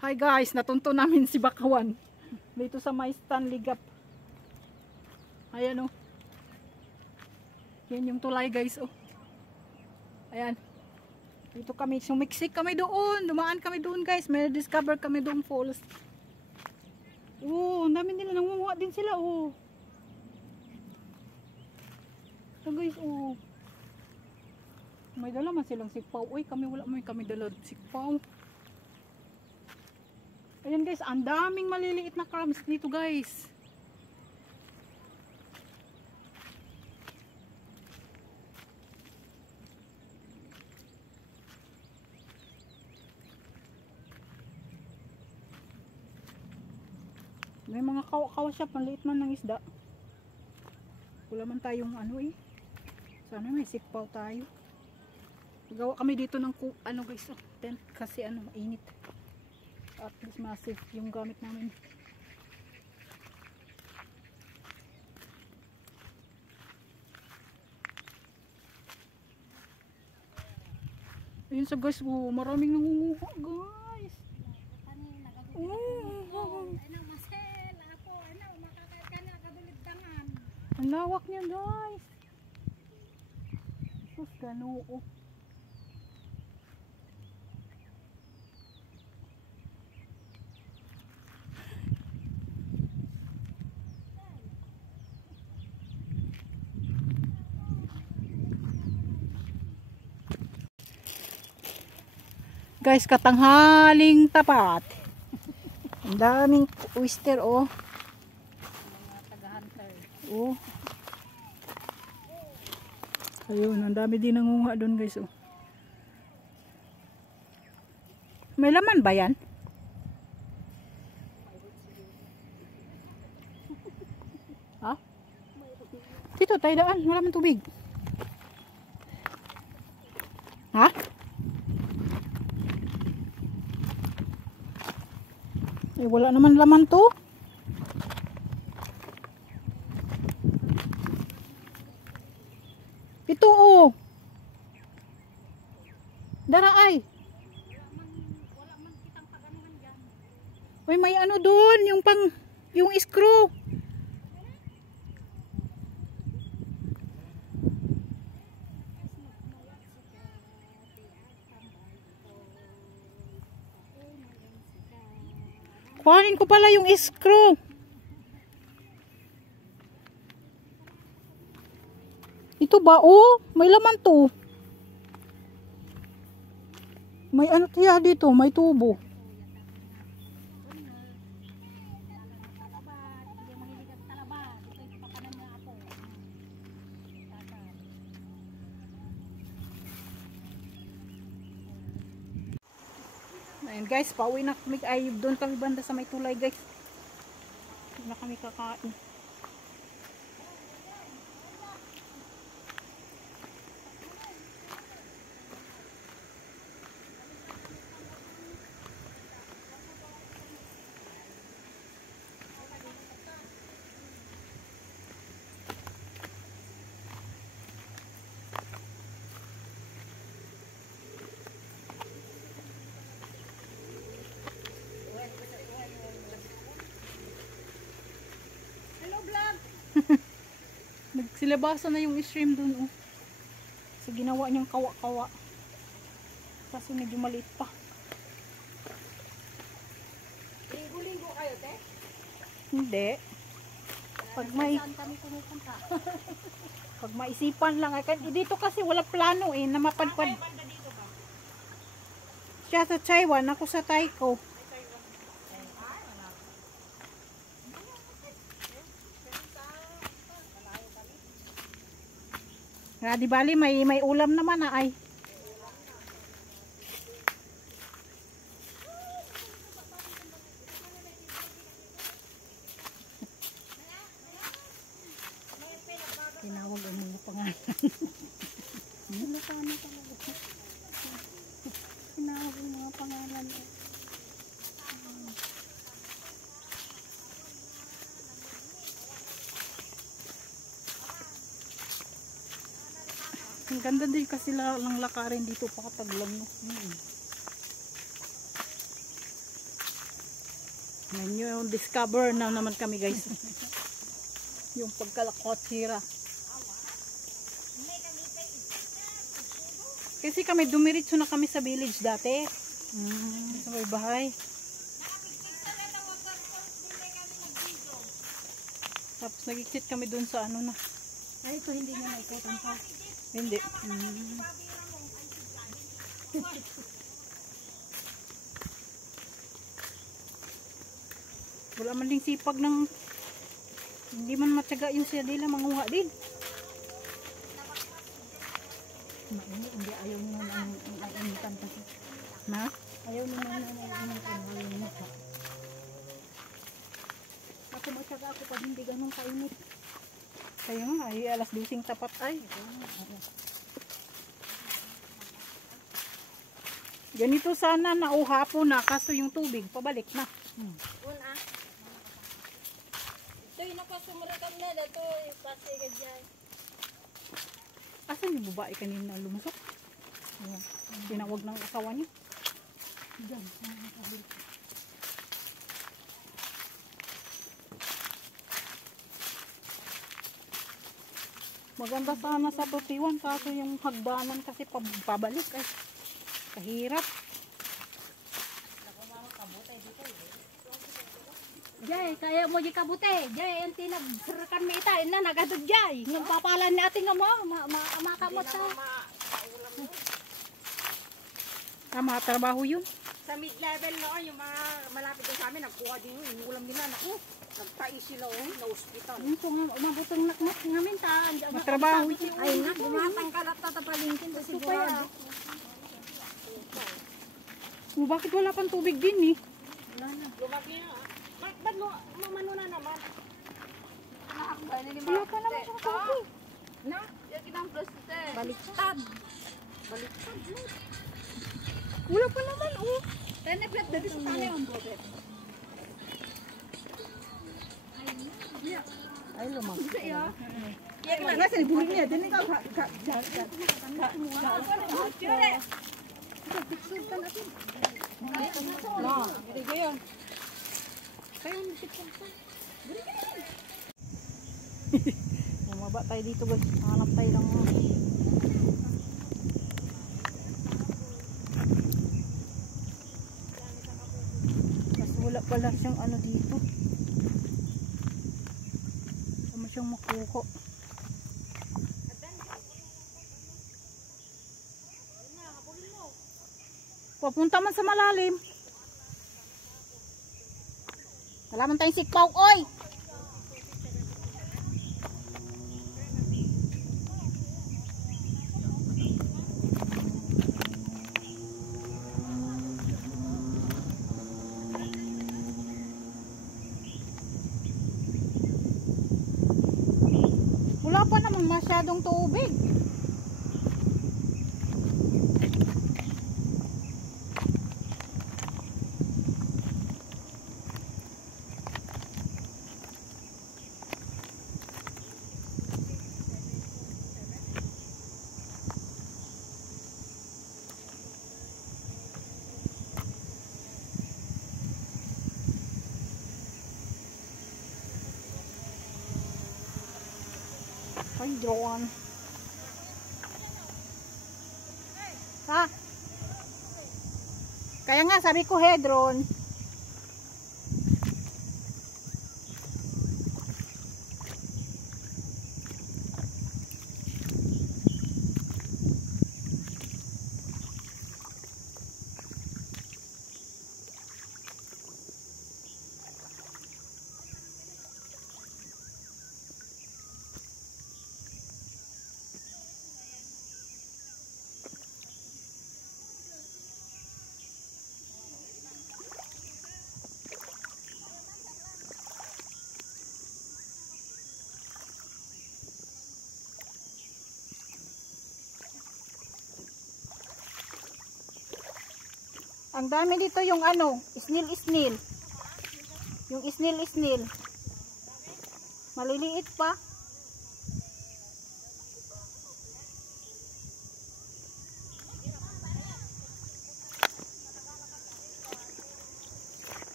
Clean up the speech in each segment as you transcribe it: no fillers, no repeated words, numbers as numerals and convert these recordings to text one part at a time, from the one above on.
Hi guys, natunto namin si Bakawan dito sa may Stanley Gap. Ayan oh. Yan yung tulay guys oh. Ayan. Dito kami, sumiksik kami doon. Dumaan kami doon guys. May discover kami doon falls. Oh, ang dami nila. Nangunguha din sila oh. So guys oh. May dala man silang sikpaw. Uy, kami wala man kami dala sikpaw. Ayan guys, ang daming maliliit na crabs dito guys. May mga kawa-kawa siya, maliit man ng isda. Wala man tayong ano eh. Sana may sikpaw tayo. Gawa kami dito ng ano guys, tent kasi ano, mainit. At least massive yung gamit namin. Ayun sa guys, oh, maraming nangunguha guys. Ang lawak niya guys. Sus, ganoo. Guys, katanghaling tapat. Ang daming oyster oh. Mga taga-hunter. Oh. Ayun, ang dami din nangunguha doon guys oh. May laman ba yan? Ha? Dito tayo daan, wala man tubig. Ha? Eh, wala naman laman to. Ito oh. Dara ay. Wala man kitang paganuhan diyan. Uy, may ano doon, yung screw. Kuhanin ko pala yung screw. Ito ba? Oh, may laman to. May ano tiya dito, may tubo. Ayan guys, pauwi na kami. Ay, doon kami banda sa may tulay guys. Doon na kami kakain. Nagsilabasan na yung stream dun oh. So ginawa niyang kawa-kawa. Kasi medyo maliit pa. Linggo-linggo kayo, te? Hindi. Pag may pag maisipan lang ay dito kasi wala plano eh na mapadpad. Siya sa Taiwan, ako sa Taiko. Nga di bali may ulam naman na ay. Tinawag ang mga pangalan. Tinawag ang mga pangalan. Ang ganda din kasi lang lakarin dito pa kapag lang. Ngayon, discover na naman kami guys. Yung pagkalakotsira. Kasi kami dumiritso na kami sa village dati. Sa may bahay. Tapos nag-exit kami dun sa ano na. Ay, ito hindi niya naikutan pa. Hindi. Wala man ding sipag ng hindi man matyaga yung siya nila manguha din. Hindi, ayaw niya ang initan kasi. Na? Ayaw niya ang initan. Ako matyaga ako pag hindi ganun kainit. Kaya nga, ay alas 12 tapat ay. Ganito sana nauha po na kaso yung tubig pabalik na. Una. Ito yung nakasumurakan na ito. Pasi ka dyan. Asan yung babae kanina lumusok? Tinawag ng asawa niya. Diyan. Maganda sana sa Tutiwan kaso yung hagdanan kasi pabalik ay kahirap. Jay, kaya mo di kabute. Jay, ang tinabsarakan mi ita. Ina, nagadod jay. Nang papalan ni ating mo. Makamot sa. Tama, trabaho yun. Sa mid-level noon, yung mga malapit sa amin, nagkuha din yun. Inulam nila na, nagpais sila na hospital. Yung kung umabutong naknak ngamin ta. Matrabaho yun. Ay nga, bumatanggal at tatapalingkin kasi sigurado. Bakit wala pang tubig din eh? Lumaki na. Ba't mamano na naman? Wala pa naman siyang tubig. Na? Yung kinang plastic. Baliktad. Baliktad mo. Wala pa naman oh. Teneplet dati sa tali on bobe. Ay lumaki. Kaya kailangan nasa ibuhin niya. Dini ka. Na, hindi ko yun. Bumaba tayo dito guys. Hanap tayo ng kasi wala pala siyang ano dito. Wala siyang makuha. Papunta man sa malalim. Wala man tayong sikpaw, oy! Wala pa namang masyadong tubig. Ay, drone. Ha? Kaya nga, sabi ko, drone. Ang dami dito yung ano, isnil. Yung isnil. Maliliit pa.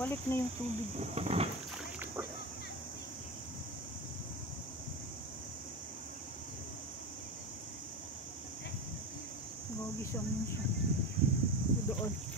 Balik na yung tubig. Gagi siya. Doon.